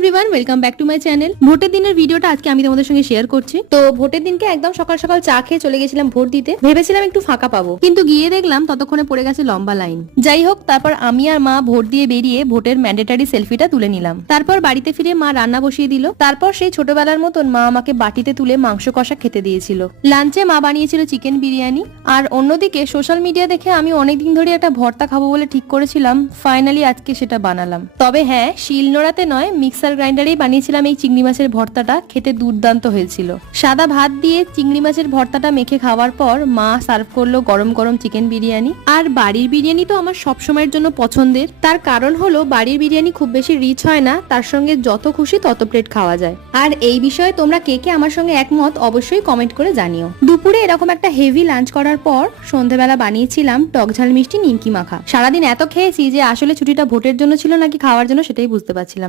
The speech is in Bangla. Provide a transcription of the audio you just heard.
Everyone, welcome back to my channel. ভোটের দিনের ভিডিওটা আজকে আমি তোমাদের সঙ্গে শেয়ার করছি। তো ভোটের দিনকে একদম সকাল সকাল চা খেয়ে চলে গেছিলাম ভোট দিতে। ভেবেছিলাম একটু ফাঁকা পাবো, কিন্তু গিয়ে দেখলাম ততক্ষণে পড়ে গেছে লম্বা লাইন। যাই হোক, তারপর আমি আর মা ভোট দিয়ে বেরিয়ে ভোটের ম্যান্ডেটারি সেলফিটা তুলে নিলাম। তারপর বাড়িতে ফিরে মা রান্না বসিয়ে দিল। তারপর সেই ছোটবেলার মতন মা আমাকে বাটিতে তুলে মাংস কষা খেতে দিয়েছিল। লাঞ্চে মা বানিয়েছিল চিকেন বিরিয়ানি। আর অন্যদিকে সোশ্যাল মিডিয়া দেখে আমি অনেকদিন ধরে একটা ভর্তা খাবো বলে ঠিক করেছিলাম। ফাইনালি আজকে সেটা বানালাম। তবে হ্যাঁ, শিলনোড়াতে নয়, মিক্সার গ্রাইন্ডারেই বানিয়েছিলাম এই চিংড়ি মাছের ভর্তাটা। খেতে দুর্দান্ত হয়েছিল। সাদা ভাত দিয়ে চিংড়ি মাছের ভর্তাটা মেখে খাওয়ার পর মা সার্ভ করলো গরম গরম চিকেন বিরিয়ানি। আর বাড়ির বিরিয়ানি তো আমার সবসময়ের জন্য পছন্দের। তার কারণ হলো বাড়ির বিরিয়ানি খুব বেশি রিচ হয় না, তার সঙ্গে যত খুশি তত প্লেট খাওয়া যায়। আর এই বিষয়ে তোমরা কে কে আমার সঙ্গে একমত অবশ্যই কমেন্ট করে জানিও। দুপুরে এরকম একটা হেভি লাঞ্চ করার পর সন্ধ্যাবেলা বানিয়েছিলাম টকঝাল মিষ্টি নিমকি মাখা। সারাদিন এত খেয়েছি যে আসলে ছুটিটা ভোটের জন্য ছিল নাকি খাওয়ার জন্য সেটাই বুঝতে পারছিলাম।